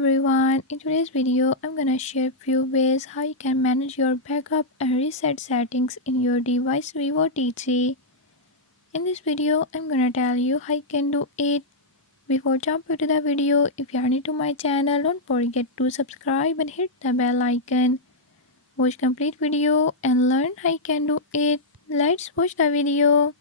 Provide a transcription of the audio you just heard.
everyone, in today's video I'm gonna share few ways how you can manage your backup and reset settings in your device Vivo TC. In this video I'm gonna tell you how you can do it. Before jumping to the video, if you are new to my channel, don't forget to subscribe and hit the bell icon. Watch complete video and learn how you can do it. Let's watch the video.